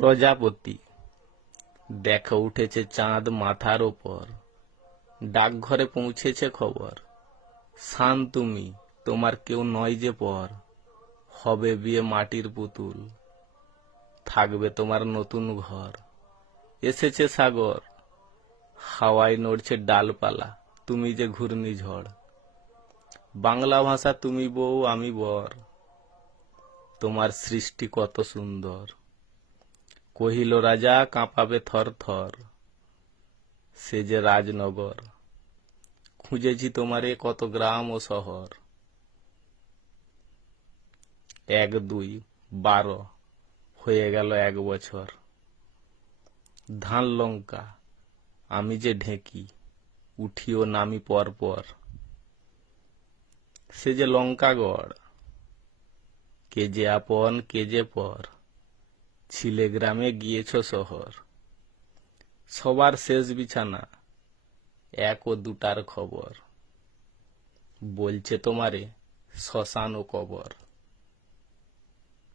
প্রজাপতি, দেখো উঠেছে চাঁদ মাথার ওপর, ডাকঘরে পৌঁছেছে খবর। শান তুমি, তোমার কেউ নয় যে পর, হবে বিয়ে মাটির পুতুল, থাকবে তোমার নতুন ঘর। এসেছে সাগর, হাওয়ায় নড়ছে ডালপালা, তুমি যে ঘূর্ণিঝড়। বাংলা ভাষা তুমি বউ আমি বর, তোমার সৃষ্টি কত সুন্দর। কহিল রাজা কাঁপাবে থর থর, সে যে রাজনগর। খুঁজেছি তোমারে কত গ্রাম ও শহর। ১ ২ ১২ হয়ে গেল ১ বছর। ধান লঙ্কা আমি যে ঢেঁকি, উঠিও নামি পর পর। সে যে লঙ্কাগড়, কে যে আপন কে যে পর। ছিলে গ্রামে গিয়েছ শহর, সবার শেষ বিছানা ১ ও ২টার খবর। বলছে তোমারে শ্মশান ও কবর।